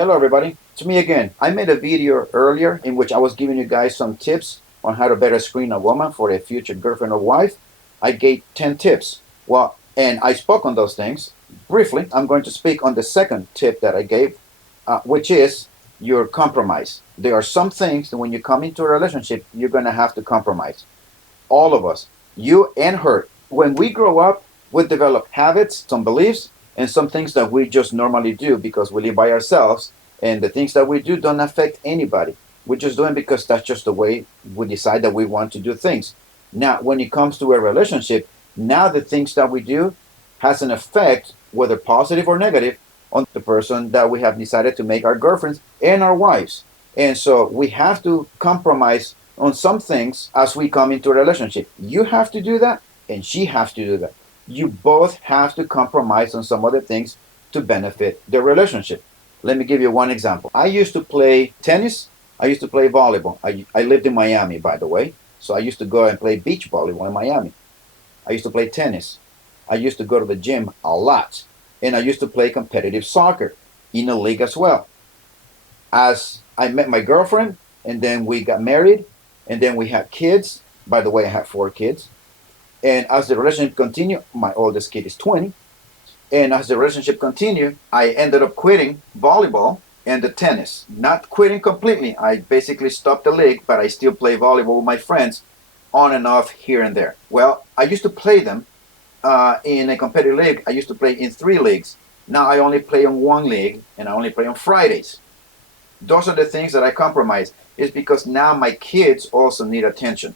Hello everybody, it's me again. I made a video earlier in which I was giving you guys some tips on how to better screen a woman for a future girlfriend or wife. I gave 10 tips. Well, and I spoke on those things. Briefly, I'm going to speak on the second tip that I gave, which is your compromise. There are some things that when you come into a relationship, you're going to have to compromise. All of us, you and her. When we grow up, we develop habits, some beliefs, and some things that we just normally do because we live by ourselves. And the things that we do don't affect anybody. We're just doing because that's just the way we decide that we want to do things. Now, when it comes to a relationship, now the things that we do has an effect, whether positive or negative, on the person that we have decided to make our girlfriends and our wives. And so we have to compromise on some things as we come into a relationship. You have to do that, and she has to do that. You both have to compromise on some other things to benefit the relationship. Let me give you one example. I used to play tennis. I used to play volleyball. I lived in Miami, by the way. So I used to go and play beach volleyball in Miami. I used to play tennis. I used to go to the gym a lot. And I used to play competitive soccer in a league as well. As I met my girlfriend, and then we got married, and then we had kids. By the way, I had 4 kids. And as the relationship continued, my oldest kid is 20. And as the relationship continued, I ended up quitting volleyball and the tennis. Not quitting completely. I basically stopped the league, but I still play volleyball with my friends on and off here and there. Well, I used to play them in a competitive league. I used to play in 3 leagues. Now I only play in 1 league, and I only play on Fridays. Those are the things that I compromise. Is because now my kids also need attention.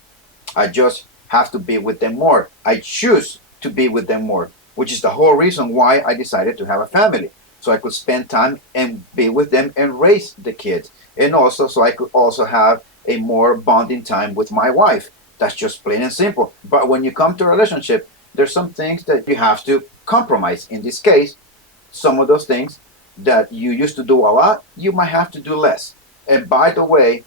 I just have to be with them more. I choose to be with them more, which is the whole reason why I decided to have a family. So I could spend time and be with them and raise the kids. And also so I could also have a more bonding time with my wife. That's just plain and simple. But when you come to a relationship, there's some things that you have to compromise. In this case, some of those things that you used to do a lot, you might have to do less. And by the way,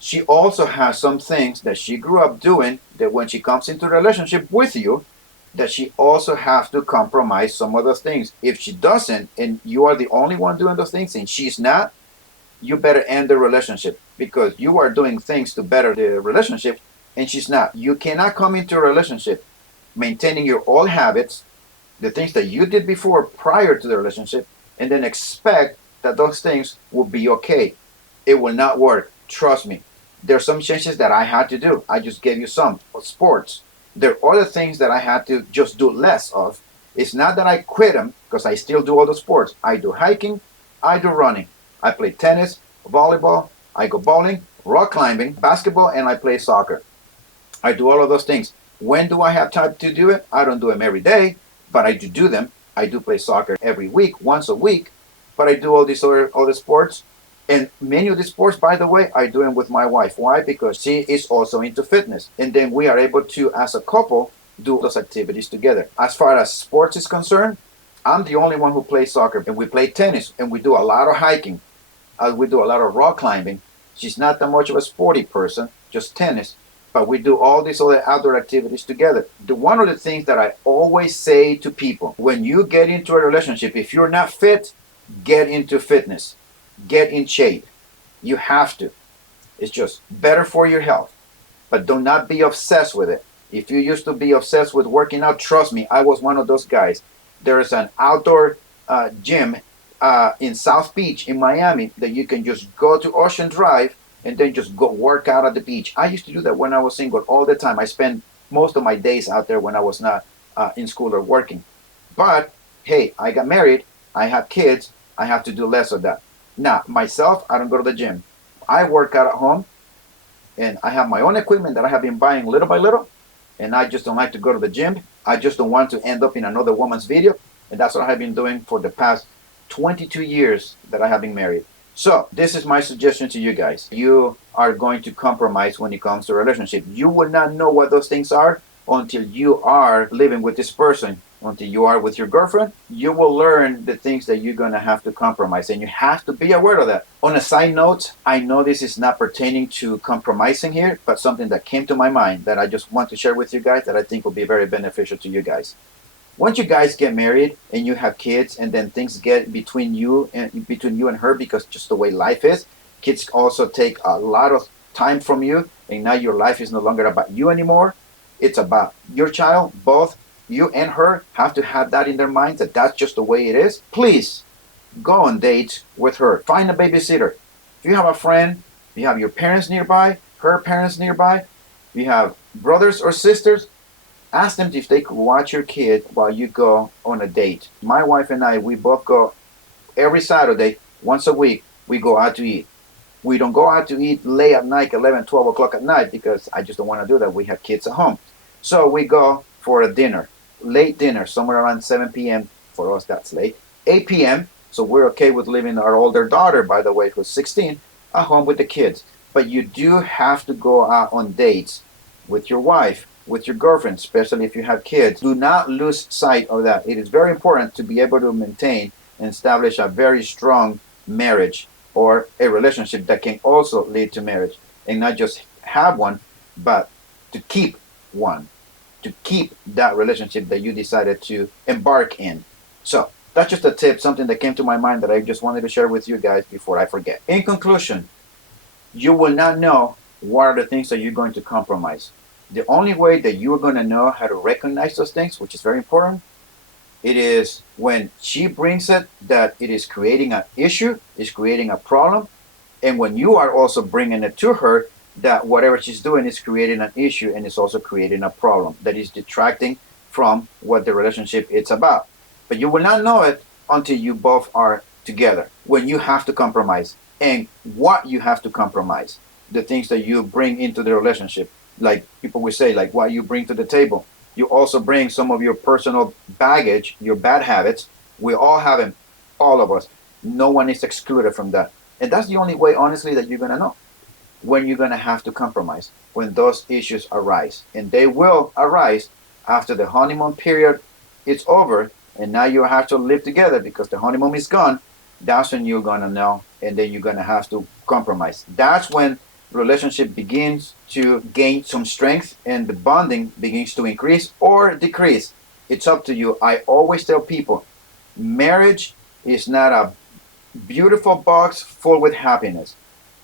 she also has some things that she grew up doing that when she comes into a relationship with you, that she also have to compromise some of those things. If she doesn't, and you are the only one doing those things and she's not, you better end the relationship because you are doing things to better the relationship and she's not. You cannot come into a relationship maintaining your old habits, the things that you did before prior to the relationship, and then expect that those things will be okay. It will not work. Trust me. There are some changes that I had to do. I just gave you some. Sports. There are other things that I had to just do less of. It's not that I quit them because I still do all the sports. I do hiking. I do running. I play tennis, volleyball. I go bowling, rock climbing, basketball, and I play soccer. I do all of those things. When do I have time to do it? I don't do them every day, but I do them. I do play soccer every week, once a week, but I do all these other sports. And many of the sports, by the way, I do them with my wife. Why? Because she is also into fitness. And then we are able to, as a couple, do those activities together. As far as sports is concerned, I'm the only one who plays soccer. And we play tennis, and we do a lot of hiking. We do a lot of rock climbing. She's not that much of a sporty person, just tennis. But we do all these other outdoor activities together. One of the things that I always say to people, when you get into a relationship, if you're not fit, get into fitness. Get in shape. You have to. It's just better for your health. But do not be obsessed with it. If you used to be obsessed with working out, trust me, I was one of those guys. There is an outdoor gym in South Beach in Miami that you can just go to Ocean Drive and then just go work out at the beach. I used to do that when I was single all the time. I spent most of my days out there when I was not in school or working. But hey, I got married. I have kids. I have to do less of that. Now, myself, I don't go to the gym. I work out at home, and I have my own equipment that I have been buying little by little, and I just don't like to go to the gym. I just don't want to end up in another woman's video, and that's what I have been doing for the past 22 years that I have been married. So, this is my suggestion to you guys. You are going to compromise when it comes to a relationship. You will not know what those things are until you are living with this person. Until you are with your girlfriend, you will learn the things that you're going to have to compromise, and you have to be aware of that. On a side note, I know this is not pertaining to compromising here, but something that came to my mind that I just want to share with you guys that I think will be very beneficial to you guys. Once you guys get married and you have kids, and then things get between you and her, because just the way life is, kids also take a lot of time from you, and now your life is no longer about you anymore. It's about your child. Both you and her have to have that in their minds, that that's just the way it is. Please go on dates with her. Find a babysitter. If you have a friend, if you have your parents nearby, her parents nearby, if you have brothers or sisters, ask them if they could watch your kid while you go on a date. My wife and I, we both go every Saturday, once a week, we go out to eat. We don't go out to eat late at night, 11, 12 o'clock at night, because I just don't want to do that. We have kids at home. So we go for a dinner, late dinner, somewhere around 7 p.m. For us, that's late. 8 p.m. So we're okay with leaving our older daughter, by the way, who's 16, at home with the kids. But you do have to go out on dates with your wife, with your girlfriend, especially if you have kids. Do not lose sight of that. It is very important to be able to maintain and establish a very strong marriage, or a relationship that can also lead to marriage, and not just have one, but to keep one, to keep that relationship that you decided to embark in. So that's just a tip, something that came to my mind that I just wanted to share with you guys before I forget. In conclusion, you will not know what are the things that you're going to compromise. The only way that you're going to know how to recognize those things, which is very important, it is when she brings it that it is creating an issue, is creating a problem, and when you are also bringing it to her that whatever she's doing is creating an issue and is also creating a problem that is detracting from what the relationship is about. But you will not know it until you both are together, when you have to compromise and what you have to compromise, the things that you bring into the relationship. Like people will say, like what you bring to the table. You also bring some of your personal baggage, your bad habits. We all have them, all of us. No one is excluded from that. And that's the only way, honestly, that you're going to know when you're going to have to compromise, when those issues arise. And they will arise after the honeymoon period is over, and now you have to live together because the honeymoon is gone. That's when you're going to know, and then you're going to have to compromise. That's when relationship begins to gain some strength and the bonding begins to increase or decrease. It's up to you. I always tell people, marriage is not a beautiful box full with happiness.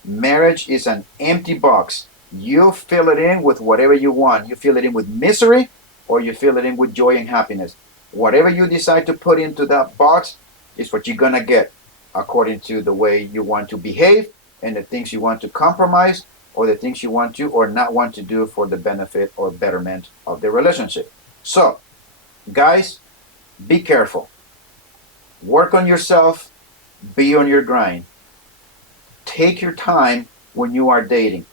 Marriage is an empty box. You fill it in with whatever you want. You fill it in with misery, or you fill it in with joy and happiness. Whatever you decide to put into that box is what you're going to get, according to the way you want to behave and the things you want to compromise, or the things you want to or not want to do for the benefit or betterment of the relationship. So, guys, be careful. Work on yourself. Be on your grind. Take your time when you are dating.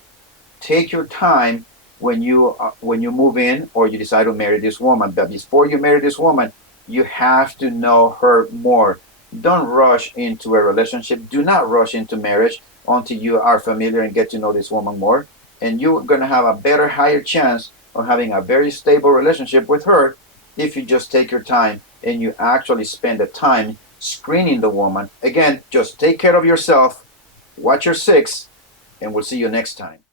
Take your time when you move in or you decide to marry this woman. But before you marry this woman, you have to know her more. Don't rush into a relationship. Do not rush into marriage until you are familiar and get to know this woman more. And you're going to have a better, higher chance of having a very stable relationship with her if you just take your time and you actually spend the time screening the woman. Again, just take care of yourself, watch your six, and we'll see you next time.